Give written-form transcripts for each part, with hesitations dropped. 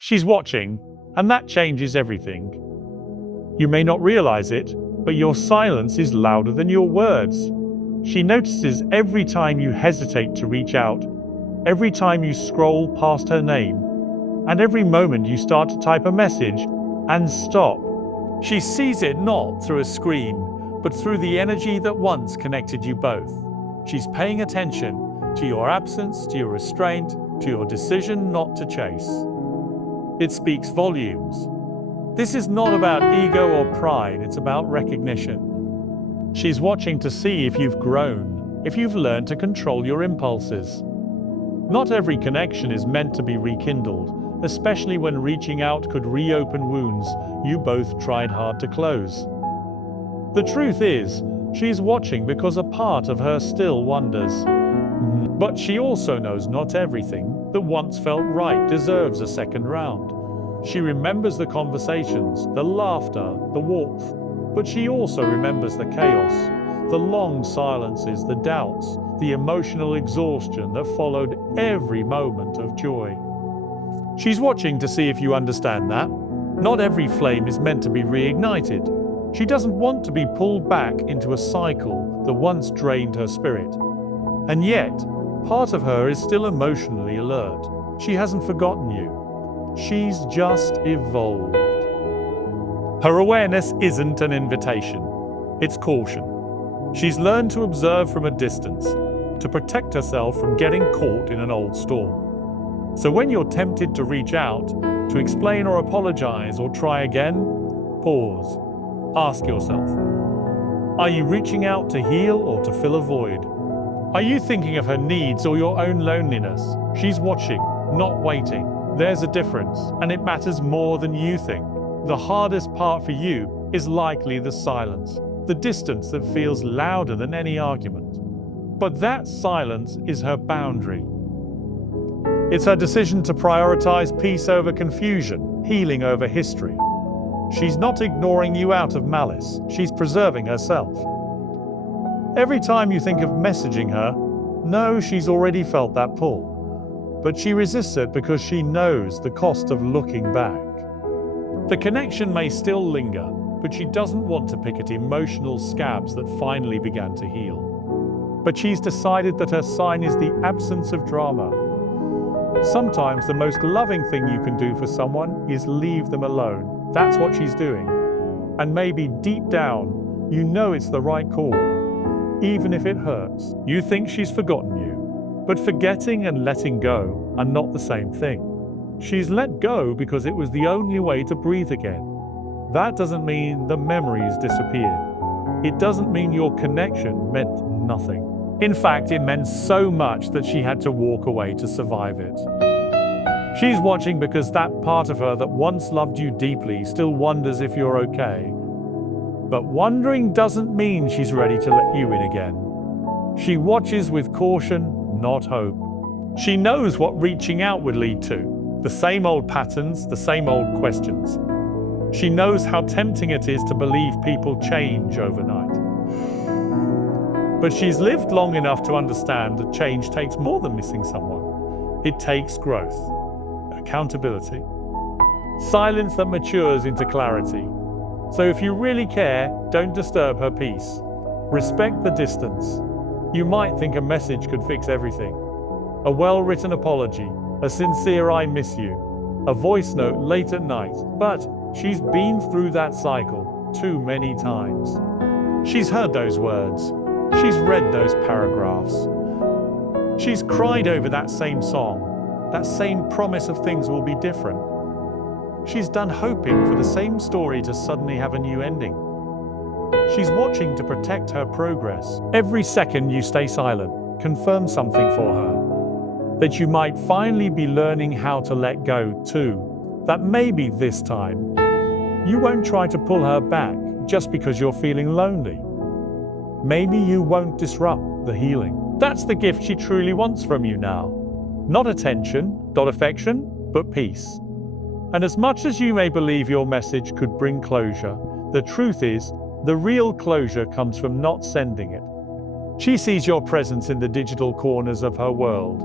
She's watching, and that changes everything. You may not realize it, but your silence is louder than your words. She notices every time you hesitate to reach out, every time you scroll past her name, and every moment you start to type a message and stop. She sees it not through a screen, but through the energy that once connected you both. She's paying attention to your absence, to your restraint, to your decision not to chase. It speaks volumes. This is not about ego or pride, it's about recognition. She's watching to see if you've grown, if you've learned to control your impulses. Not every connection is meant to be rekindled, especially when reaching out could reopen wounds you both tried hard to close. The truth is, she's watching because a part of her still wonders. But she also knows not everything that once felt right deserves a second round. She remembers the conversations, the laughter, the warmth, but she also remembers the chaos, the long silences, the doubts, the emotional exhaustion that followed every moment of joy. She's watching to see if you understand that. Not every flame is meant to be reignited. She doesn't want to be pulled back into a cycle that once drained her spirit. And yet, part of her is still emotionally alert. She hasn't forgotten you. She's just evolved. Her awareness isn't an invitation. It's caution. She's learned to observe from a distance, to protect herself from getting caught in an old storm. So when you're tempted to reach out, to explain or apologize or try again, pause. Ask yourself, are you reaching out to heal or to fill a void? Are you thinking of her needs or your own loneliness? She's watching, not waiting. There's a difference, and it matters more than you think. The hardest part for you is likely the silence, the distance that feels louder than any argument. But that silence is her boundary. It's her decision to prioritize peace over confusion, healing over history. She's not ignoring you out of malice, she's preserving herself. Every time you think of messaging her, know she's already felt that pull. But she resists it because she knows the cost of looking back. The connection may still linger, but she doesn't want to pick at emotional scabs that finally began to heal. But she's decided that her sign is the absence of drama. Sometimes the most loving thing you can do for someone is leave them alone. That's what she's doing. And maybe deep down, you know it's the right call, even if it hurts. You think she's forgotten you, but forgetting and letting go are not the same thing. She's let go because it was the only way to breathe again. That doesn't mean the memories disappeared. It doesn't mean your connection meant nothing. In fact, it meant so much that she had to walk away to survive it. She's watching because that part of her that once loved you deeply still wonders if you're okay. But wondering doesn't mean she's ready to let you in again. She watches with caution, not hope. She knows what reaching out would lead to. The same old patterns, the same old questions. She knows how tempting it is to believe people change overnight. But she's lived long enough to understand that change takes more than missing someone. It takes growth, accountability, silence that matures into clarity. So if you really care, don't disturb her peace. Respect the distance. You might think a message could fix everything. A well-written apology, a sincere "I miss you," a voice note late at night. But she's been through that cycle too many times. She's heard those words. She's read those paragraphs. She's cried over that same song, that same promise of things will be different. She's done hoping for the same story to suddenly have a new ending. She's watching to protect her progress. Every second you stay silent confirms something for her. That you might finally be learning how to let go too. That maybe this time, you won't try to pull her back just because you're feeling lonely. Maybe you won't disrupt the healing. That's the gift she truly wants from you now. Not attention, not affection, but peace. And as much as you may believe your message could bring closure, the truth is, the real closure comes from not sending it. She sees your presence in the digital corners of her world.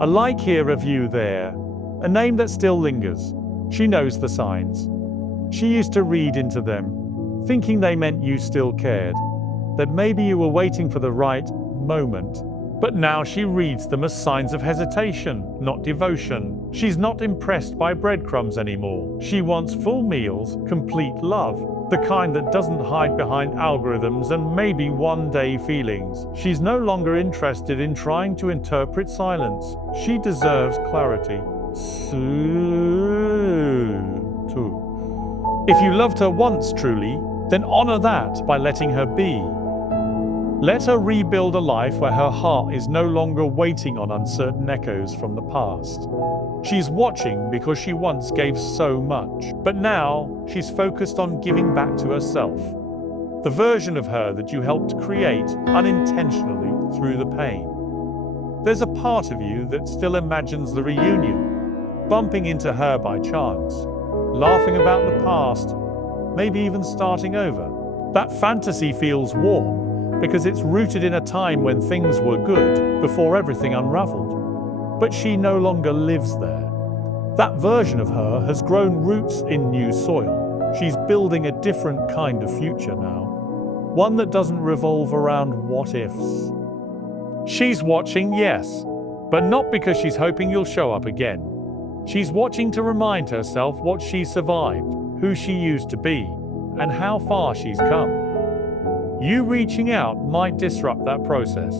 A like here, a view there. A name that still lingers. She knows the signs. She used to read into them, thinking they meant you still cared, that maybe you were waiting for the right moment. But now she reads them as signs of hesitation, not devotion. She's not impressed by breadcrumbs anymore. She wants full meals, complete love, the kind that doesn't hide behind algorithms and maybe one-day feelings. She's no longer interested in trying to interpret silence. She deserves clarity. If you loved her once truly, then honor that by letting her be. Let her rebuild a life where her heart is no longer waiting on uncertain echoes from the past. She's watching because she once gave so much, but now she's focused on giving back to herself. The version of her that you helped create unintentionally through the pain. There's a part of you that still imagines the reunion, bumping into her by chance, laughing about the past, maybe even starting over. That fantasy feels warm, because it's rooted in a time when things were good, before everything unraveled. But she no longer lives there. That version of her has grown roots in new soil. She's building a different kind of future now. One that doesn't revolve around what-ifs. She's watching, yes, but not because she's hoping you'll show up again. She's watching to remind herself what she survived, who she used to be, and how far she's come. You reaching out might disrupt that process.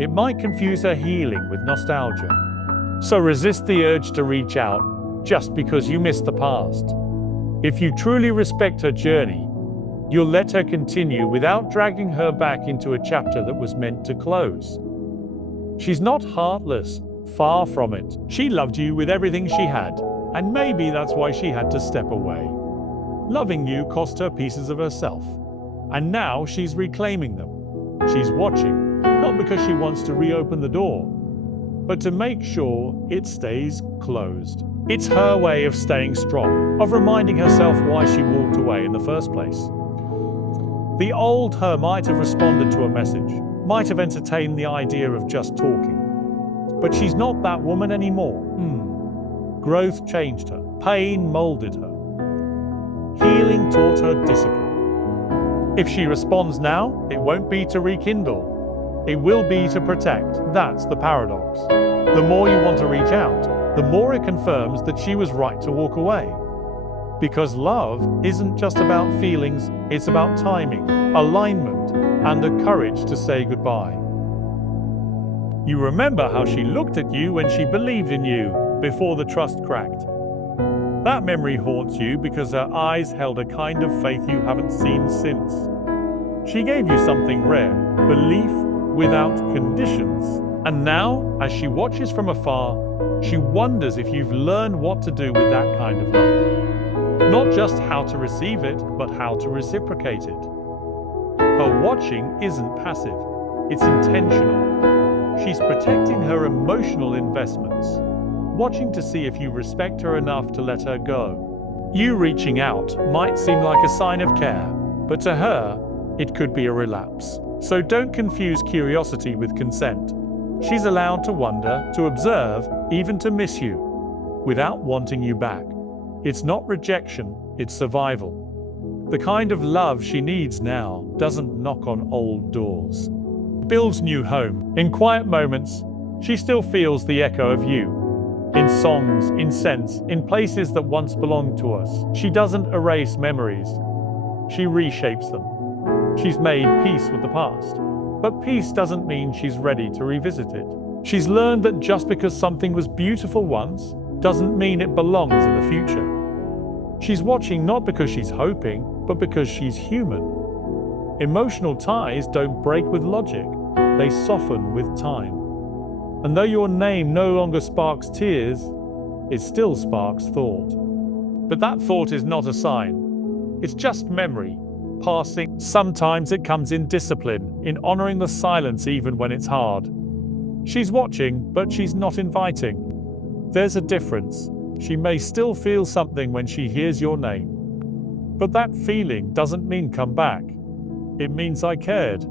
It might confuse her healing with nostalgia. So resist the urge to reach out just because you missed the past. If you truly respect her journey, you'll let her continue without dragging her back into a chapter that was meant to close. She's not heartless, far from it. She loved you with everything she had, and maybe that's why she had to step away. Loving you cost her pieces of herself. And now she's reclaiming them. She's watching, not because she wants to reopen the door, but to make sure it stays closed. It's her way of staying strong, of reminding herself why she walked away in the first place. The old her might have responded to a message, might have entertained the idea of just talking. But she's not that woman anymore. Growth changed her. Pain molded her. Healing taught her discipline. If she responds now, it won't be to rekindle. It will be to protect. That's the paradox. The more you want to reach out, the more it confirms that she was right to walk away. Because love isn't just about feelings, it's about timing, alignment, and the courage to say goodbye. You remember how she looked at you when she believed in you, before the trust cracked. That memory haunts you because her eyes held a kind of faith you haven't seen since. She gave you something rare, belief without conditions. And now, as she watches from afar, she wonders if you've learned what to do with that kind of love. Not just how to receive it, but how to reciprocate it. Her watching isn't passive, it's intentional. She's protecting her emotional investments, watching to see if you respect her enough to let her go. You reaching out might seem like a sign of care, but to her, it could be a relapse. So don't confuse curiosity with consent. She's allowed to wonder, to observe, even to miss you, without wanting you back. It's not rejection, it's survival. The kind of love she needs now doesn't knock on old doors. Builds new home. In quiet moments, she still feels the echo of you. In songs, in scents, in places that once belonged to us. She doesn't erase memories. She reshapes them. She's made peace with the past. But peace doesn't mean she's ready to revisit it. She's learned that just because something was beautiful once, doesn't mean it belongs in the future. She's watching not because she's hoping, but because she's human. Emotional ties don't break with logic. They soften with time. And though your name no longer sparks tears, it still sparks thought. But that thought is not a sign. It's just memory, passing. Sometimes it comes in discipline, in honoring the silence even when it's hard. She's watching, but she's not inviting. There's a difference. She may still feel something when she hears your name. But that feeling doesn't mean come back. It means I cared.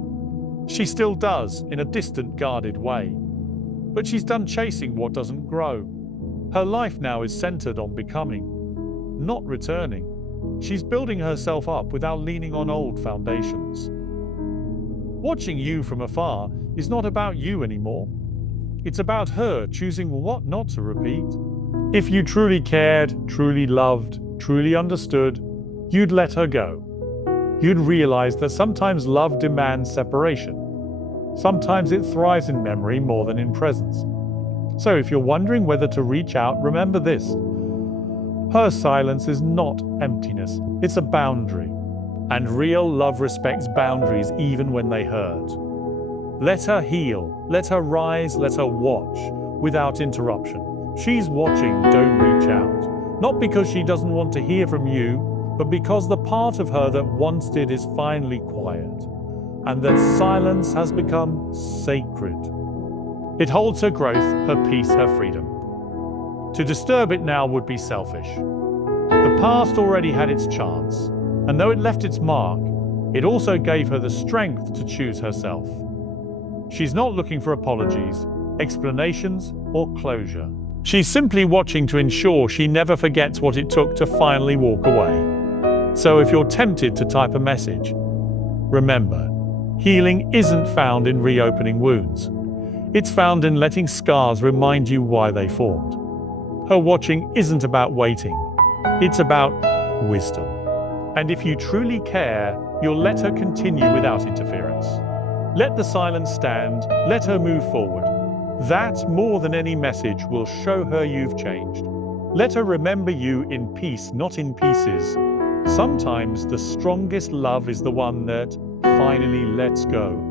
She still does, in a distant, guarded way. But she's done chasing what doesn't grow. Her life now is centered on becoming, not returning. She's building herself up without leaning on old foundations. Watching you from afar is not about you anymore. It's about her choosing what not to repeat. If you truly cared, truly loved, truly understood, you'd let her go. You'd realize that sometimes love demands separation. Sometimes it thrives in memory more than in presence. So if you're wondering whether to reach out, remember this. Her silence is not emptiness, it's a boundary. And real love respects boundaries even when they hurt. Let her heal, let her rise, let her watch, without interruption. She's watching, don't reach out. Not because she doesn't want to hear from you, but because the part of her that once did is finally quiet, and that silence has become sacred. It holds her growth, her peace, her freedom. To disturb it now would be selfish. The past already had its chance, and though it left its mark, it also gave her the strength to choose herself. She's not looking for apologies, explanations, or closure. She's simply watching to ensure she never forgets what it took to finally walk away. So if you're tempted to type a message, remember, healing isn't found in reopening wounds. It's found in letting scars remind you why they formed. Her watching isn't about waiting. It's about wisdom. And if you truly care, you'll let her continue without interference. Let the silence stand, let her move forward. That, more than any message, will show her you've changed. Let her remember you in peace, not in pieces. Sometimes the strongest love is the one that finally lets go.